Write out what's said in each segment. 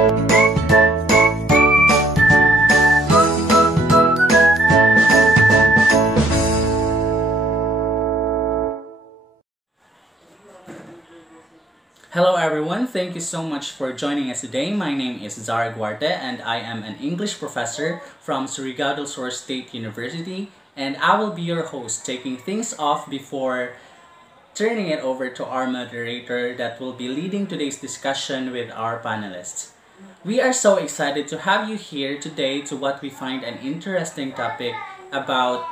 Hello everyone, thank you so much for joining us today. My name is Zara Guarte and I am an English professor from Surigao del Sur State University, and I will be your host, taking things off before turning it over to our moderator that will be leading today's discussion with our panelists. We are so excited to have you here today to what we find an interesting topic about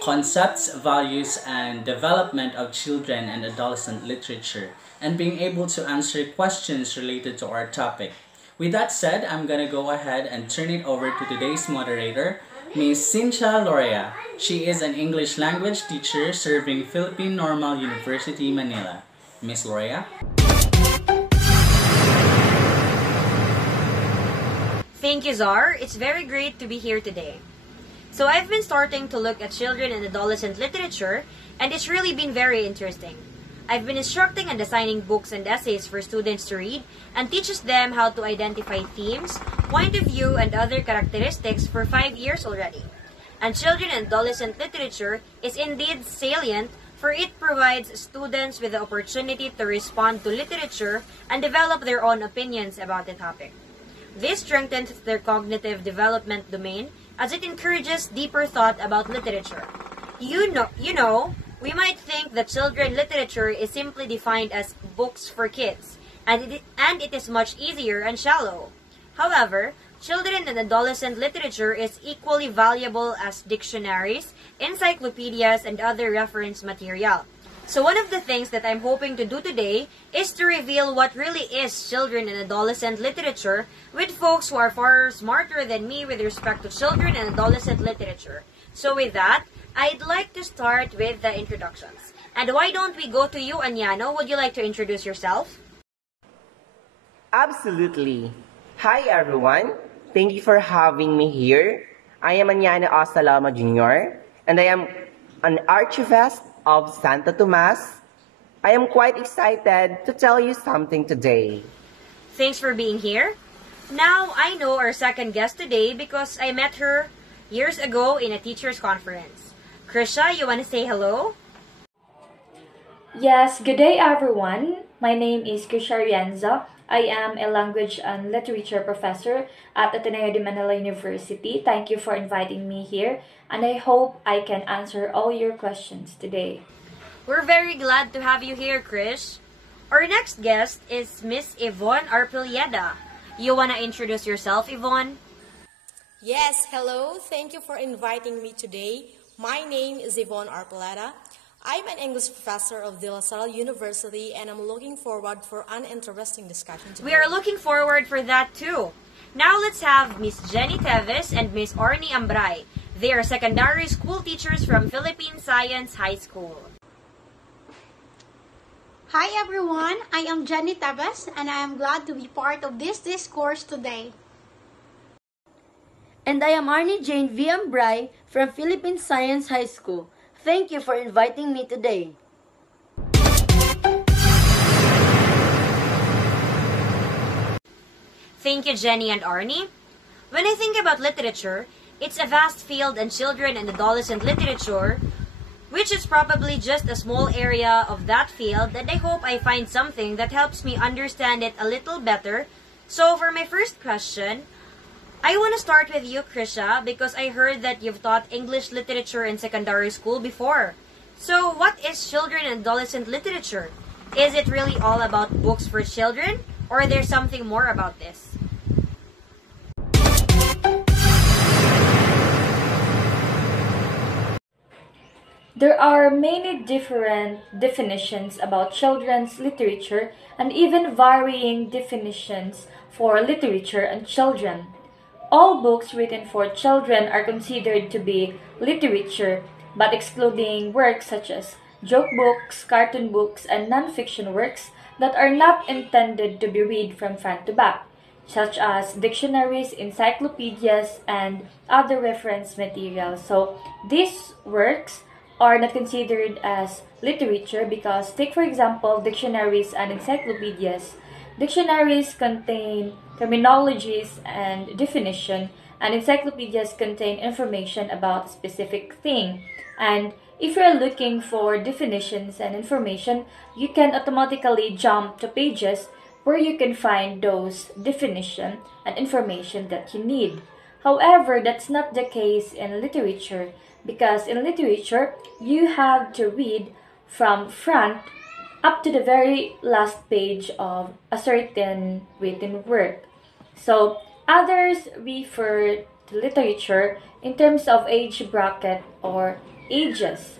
concepts, values, and development of children and adolescent literature, and being able to answer questions related to our topic. With that said, I'm gonna go ahead and turn it over to today's moderator, Ms. Cynthia Loria. She is an English language teacher serving Philippine Normal University, Manila. Ms. Loria? Thank you, Zar. It's very great to be here today. So I've been starting to look at children and adolescent literature, and it's really been very interesting. I've been instructing and designing books and essays for students to read and teaches them how to identify themes, point of view, and other characteristics for 5 years already. And children and adolescent literature is indeed salient, for it provides students with the opportunity to respond to literature and develop their own opinions about the topic. This strengthens their cognitive development domain as it encourages deeper thought about literature. You know, we might think that children literature is simply defined as books for kids, and it is much easier and shallow. However, children and adolescent literature is equally valuable as dictionaries, encyclopedias, and other reference material. So one of the things that I'm hoping to do today is to reveal what really is children and adolescent literature with folks who are far smarter than me with respect to children and adolescent literature. So with that, I'd like to start with the introductions. And why don't we go to you, Anyano? Would you like to introduce yourself? Absolutely. Hi everyone. Thank you for having me here. I am Anyano Osalama Jr. and I am an archivist of Santo Tomas. I am quite excited to tell you something today. Thanks for being here. Now, I know our second guest today because I met her years ago in a teacher's conference. Krisha, you want to say hello? Yes, good day everyone. My name is Krisha Rienza. I am a language and literature professor at Ateneo de Manila University. Thank you for inviting me here, and I hope I can answer all your questions today. We're very glad to have you here, Krish. Our next guest is Miss Yvonne Arpilleda. You want to introduce yourself, Yvonne? Yes, hello. Thank you for inviting me today. My name is Yvonne Arpilleda. I'm an English professor of De La Salle University, and I'm looking forward for an interesting discussion today. We are looking forward for that too. Now let's have Miss Jenny Teves and Miss Orny Ambray. They are secondary school teachers from Philippine Science High School. Hi everyone, I am Jenny Teves and I am glad to be part of this discourse today. And I am Arnie Jane V. Ambray from Philippine Science High School. Thank you for inviting me today. Thank you, Jenny and Arnie. When I think about literature, it's a vast field, and children and adolescent literature, which is probably just a small area of that field, and I hope I find something that helps me understand it a little better. So for my first question, I want to start with you, Krisha, because I heard that you've taught English literature in secondary school before. So what is children and adolescent literature? Is it really all about books for children, or is there something more about this? There are many different definitions about children's literature and even varying definitions for literature and children. All books written for children are considered to be literature, but excluding works such as joke books, cartoon books, and non-fiction works that are not intended to be read from front to back, such as dictionaries, encyclopedias, and other reference materials. So these works are not considered as literature because, take for example, dictionaries and encyclopedias. Dictionaries contain terminologies and definition, and encyclopedias contain information about a specific thing. And if you're looking for definitions and information, you can automatically jump to pages where you can find those definition and information that you need. However, that's not the case in literature, because in literature, you have to read from front up to the very last page of a certain written work. So, others refer to literature in terms of age bracket or ages.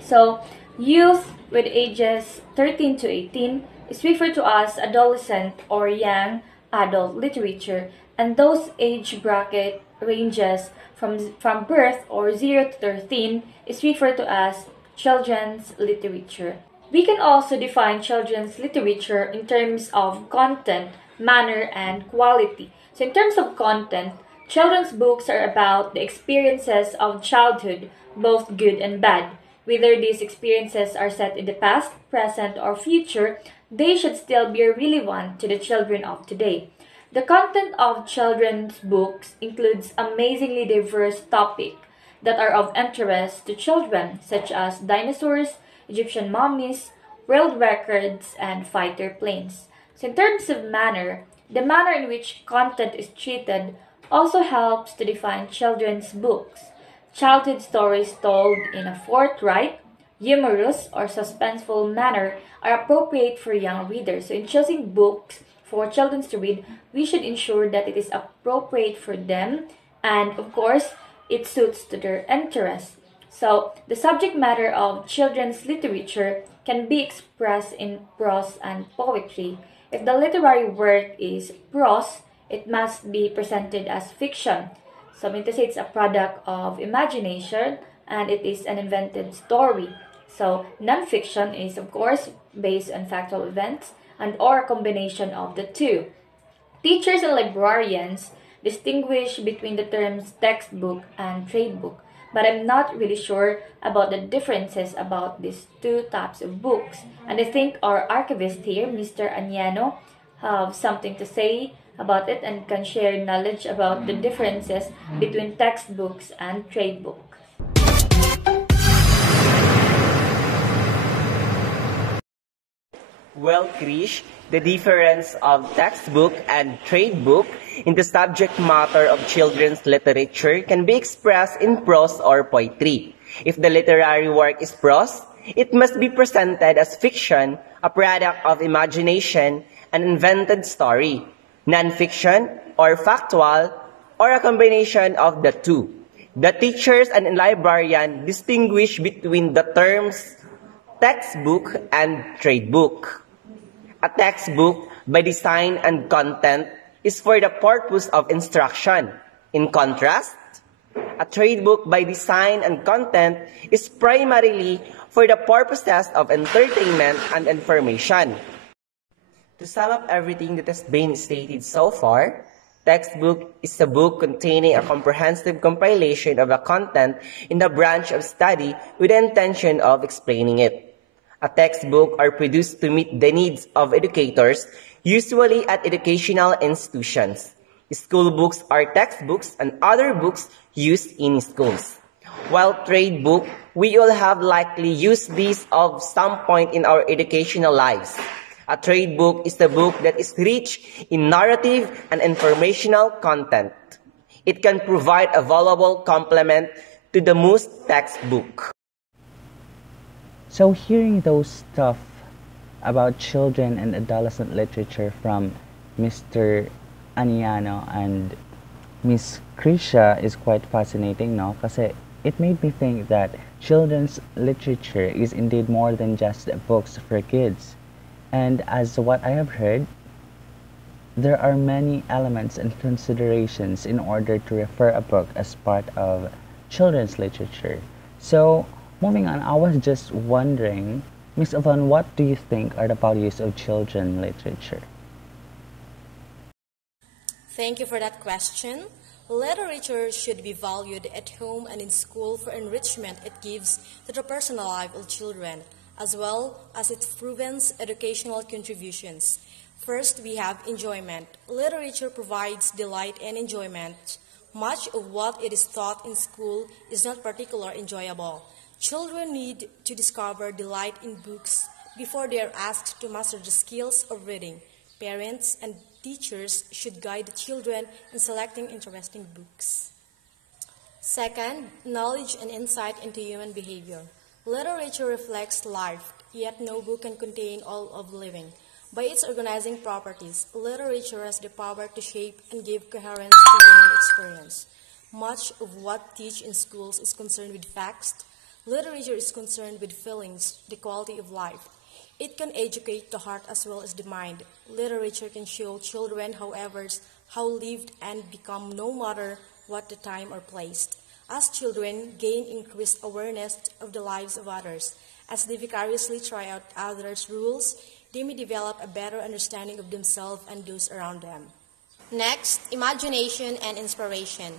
So, youth with ages 13 to 18 is referred to as adolescent or young adult literature, and those age bracket ranges from birth or 0 to 13 is referred to as children's literature. We can also define children's literature in terms of content, manner, and quality. So, in terms of content, children's books are about the experiences of childhood, both good and bad. Whether these experiences are set in the past, present, or future, they should still be relevant to the children of today. The content of children's books includes amazingly diverse topics that are of interest to children, such as dinosaurs, Egyptian mummies, world records, and fighter planes. So, in terms of manner, the manner in which content is treated also helps to define children's books. Childhood stories told in a forthright, humorous, or suspenseful manner are appropriate for young readers. So, in choosing books for children to read, we should ensure that it is appropriate for them and, of course, it suits to their interests. So, the subject matter of children's literature can be expressed in prose and poetry. If the literary work is prose, it must be presented as fiction. So, I mean to say it's a product of imagination and it is an invented story. So, nonfiction is, of course, based on factual events and or a combination of the two. Teachers and librarians distinguish between the terms textbook and trade book, but I'm not really sure about the differences about these two types of books. And I think our archivist here, Mr. Aniano, have something to say about it and can share knowledge about the differences between textbooks and trade book. Well, Krish, the difference of textbook and trade book in the subject matter of children's literature can be expressed in prose or poetry. If the literary work is prose, it must be presented as fiction, a product of imagination, an invented story, non-fiction or factual, or a combination of the two. The teachers and librarian distinguish between the terms textbook and trade book. A textbook, by design and content, is for the purpose of instruction. In contrast, a trade book by design and content is primarily for the purposes of entertainment and information. To sum up everything that has been stated so far, textbook is a book containing a comprehensive compilation of the content in the branch of study with the intention of explaining it. A textbook are produced to meet the needs of educators, usually at educational institutions. School books are textbooks and other books used in schools. While trade book, we all have likely used these at some point in our educational lives. A trade book is a book that is rich in narrative and informational content. It can provide a valuable complement to the most textbook. So hearing those stuff about children and adolescent literature from Mr. Aniano and Miss Krisha is quite fascinating, no? Kasi it made me think that children's literature is indeed more than just books for kids. And as what I have heard, there are many elements and considerations in order to refer a book as part of children's literature. So, moving on, I was just wondering, Miss Yvonne, what do you think are the values of children literature? Thank you for that question. Literature should be valued at home and in school for enrichment it gives to the personal life of children, as well as its proven educational contributions. First, we have enjoyment. Literature provides delight and enjoyment. Much of what it is taught in school is not particularly enjoyable. Children need to discover delight in books before they are asked to master the skills of reading. Parents and teachers should guide the children in selecting interesting books. Second, knowledge and insight into human behavior. Literature reflects life, yet no book can contain all of living. By its organizing properties, literature has the power to shape and give coherence to human experience. Much of what teach in schools is concerned with facts. Literature is concerned with feelings, the quality of life. It can educate the heart as well as the mind. Literature can show children, however, how lived and become no matter what the time or place. As children gain increased awareness of the lives of others, as they vicariously try out others' rules, they may develop a better understanding of themselves and those around them. Next, imagination and inspiration.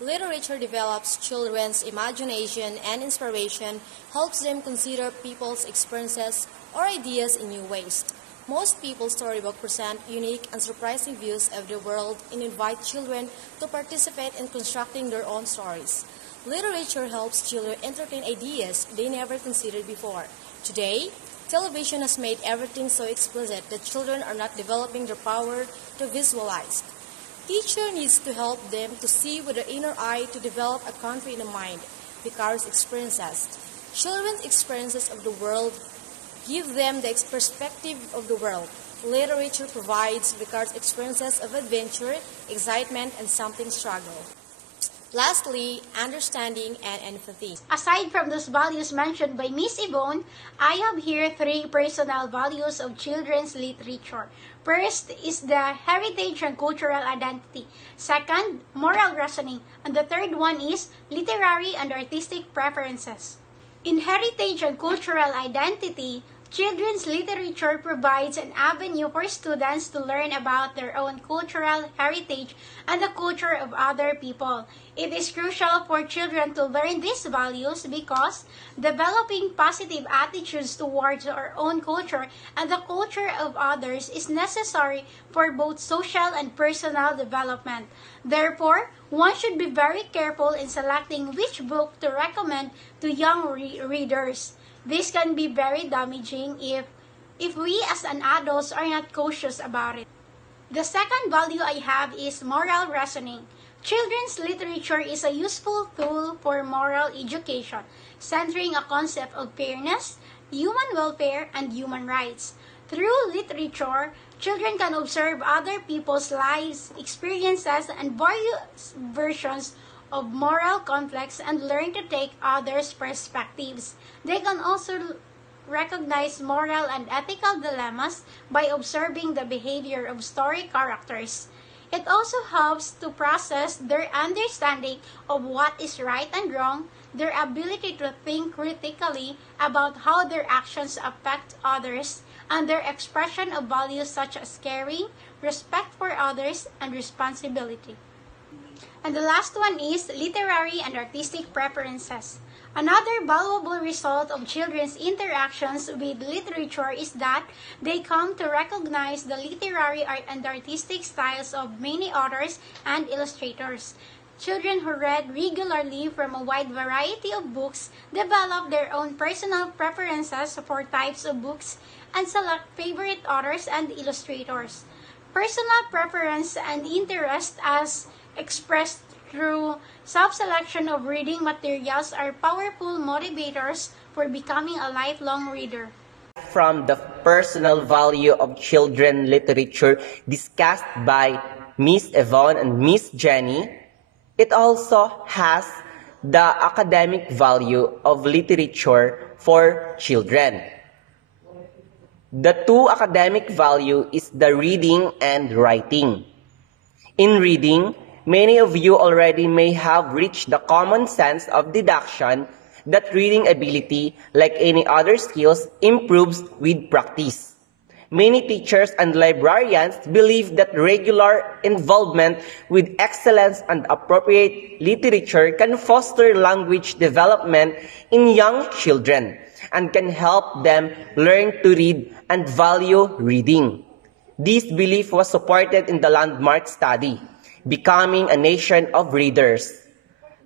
Literature develops children's imagination and inspiration, helps them consider people's experiences or ideas in new ways. Most people's storybooks present unique and surprising views of the world and invite children to participate in constructing their own stories. Literature helps children entertain ideas they never considered before. Today, television has made everything so explicit that children are not developing their power to visualize. Teacher needs to help them to see with the inner eye to develop a country in the mind, vicarious experiences. Children's experiences of the world give them the perspective of the world. Literature provides vicarious experiences of adventure, excitement, and something struggle. Lastly, understanding and empathy. Aside from those values mentioned by Miss Yvonne, I have here 3 personal values of children's literature. First is the heritage and cultural identity. Second, moral reasoning. And the third one is literary and artistic preferences. In heritage and cultural identity, children's literature provides an avenue for students to learn about their own cultural heritage and the culture of other people. It is crucial for children to learn these values because developing positive attitudes towards our own culture and the culture of others is necessary for both social and personal development. Therefore, one should be very careful in selecting which book to recommend to young readers. This can be very damaging if we as an adults are not cautious about it. The second value I have is moral reasoning. Children's literature is a useful tool for moral education, centering a concept of fairness, human welfare, and human rights. Through literature, children can observe other people's lives, experiences, and various versions of moral conflicts and learn to take others' perspectives. They can also recognize moral and ethical dilemmas by observing the behavior of story characters. It also helps to process their understanding of what is right and wrong, their ability to think critically about how their actions affect others, and their expression of values such as caring, respect for others, and responsibility. And the last one is literary and artistic preferences. Another valuable result of children's interactions with literature is that they come to recognize the literary and artistic styles of many authors and illustrators. Children who read regularly from a wide variety of books develop their own personal preferences for types of books and select favorite authors and illustrators. Personal preference and interest as expressed through self-selection of reading materials are powerful motivators for becoming a lifelong reader. From the personal value of children literature discussed by Miss Yvonne and Miss Jenny, it also has the academic value of literature for children. The two academic value is the reading and writing. In reading, many of you already may have reached the common sense of deduction that reading ability, like any other skills, improves with practice. Many teachers and librarians believe that regular involvement with excellence and appropriate literature can foster language development in young children and can help them learn to read and value reading. This belief was supported in the landmark study, Becoming a Nation of Readers.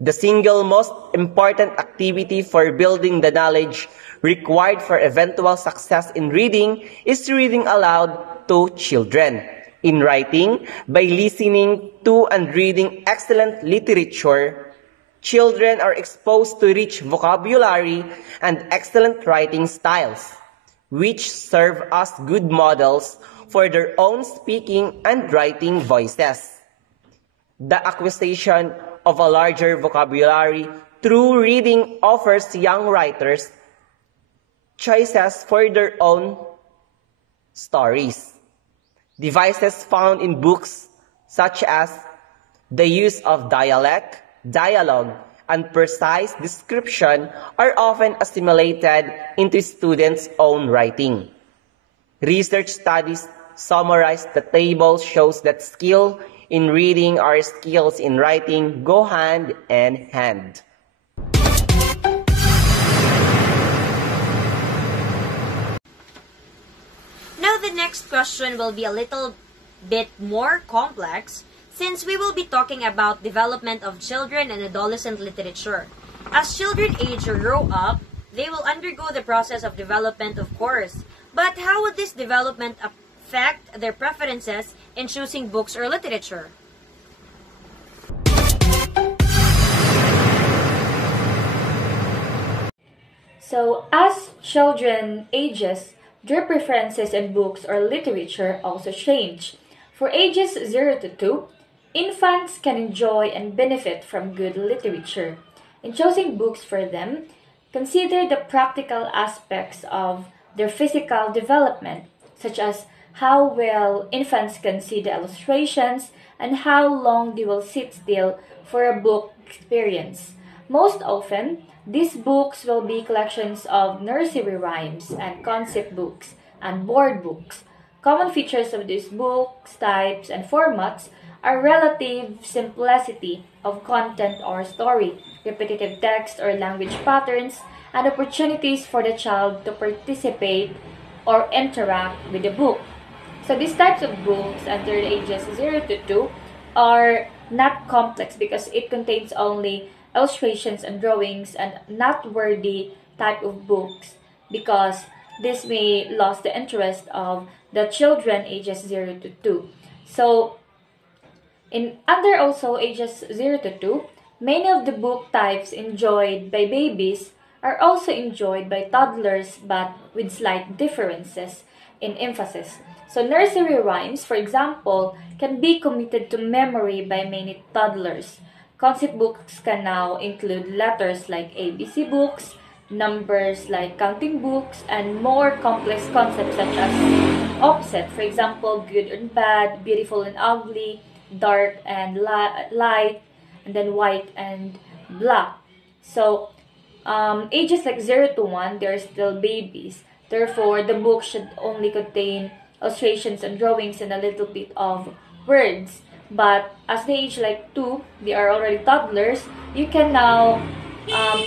The single most important activity for building the knowledge required for eventual success in reading is reading aloud to children. In writing, by listening to and reading excellent literature, children are exposed to rich vocabulary and excellent writing styles, which serve as good models for their own speaking and writing voices. The acquisition of a larger vocabulary through reading offers young writers choices for their own stories. Devices found in books such as the use of dialect, dialogue, and precise description are often assimilated into students' own writing. Research studies summarize the table shows that skill in reading or skills in writing go hand in hand. Now the next question will be a little bit more complex since we will be talking about development of children and adolescent literature. As children age or grow up, they will undergo the process of development, of course. But how would this development affect their preferences in choosing books or literature? So, as children ages, their preferences in books or literature also change. For ages 0 to 2, infants can enjoy and benefit from good literature. In choosing books for them, consider the practical aspects of their physical development, such as how well infants can see the illustrations and how long they will sit still for a book experience. Most often, these books will be collections of nursery rhymes and concept books and board books. Common features of these books, types, and formats are relative simplicity of content or story, repetitive text or language patterns, and opportunities for the child to participate or interact with the book. So these types of books under the ages 0 to 2 are not complex because it contains only illustrations and drawings and not wordy type of books because this may lose the interest of the children ages 0 to 2. So in under also ages 0 to 2, many of the book types enjoyed by babies are also enjoyed by toddlers but with slight differences in emphasis. So nursery rhymes, for example, can be committed to memory by many toddlers. Concept books can now include letters like ABC books, numbers like counting books, and more complex concepts such as opposite, for example, good and bad, beautiful and ugly, dark and light, and then white and black. So ages like 0 to 1, they're still babies. Therefore, the book should only contain illustrations and drawings and a little bit of words. But as they age like 2, they are already toddlers, you can now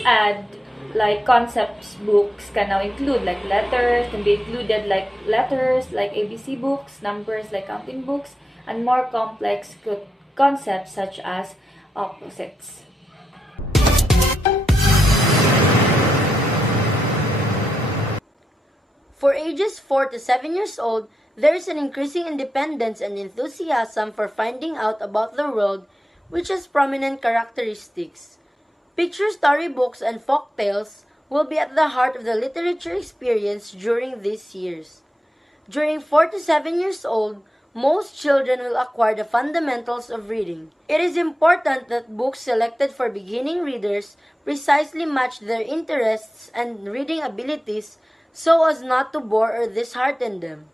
add like concepts books can now include like letters, can be included like letters like ABC books, numbers like counting books, and more complex concepts such as opposites. For ages 4 to 7 years old, there is an increasing independence and enthusiasm for finding out about the world, which has prominent characteristics. Picture storybooks and folk tales will be at the heart of the literature experience during these years. During 4 to 7 years old, most children will acquire the fundamentals of reading. It is important that books selected for beginning readers precisely match their interests and reading abilities so as not to bore or dishearten them.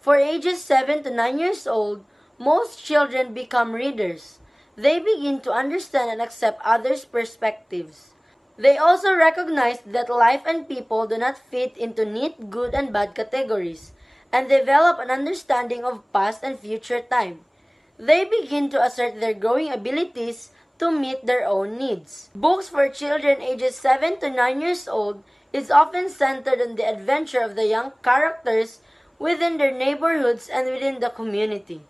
For ages 7 to 9 years old, most children become readers. They begin to understand and accept others' perspectives. They also recognize that life and people do not fit into neat good and bad categories, and develop an understanding of past and future time. They begin to assert their growing abilities to meet their own needs. Books for children ages 7 to 9 years old is often centered on the adventure of the young characters, within their neighborhoods and within the community.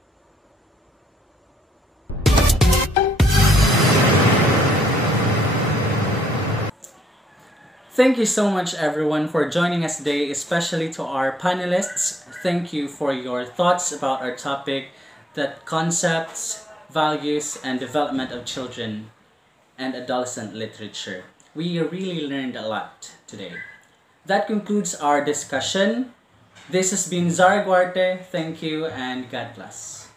Thank you so much everyone for joining us today, especially to our panelists. Thank you for your thoughts about our topic, that concepts, values, and development of children and adolescent literature. We really learned a lot today. That concludes our discussion. This has been Zara Guarte. Thank you and God bless.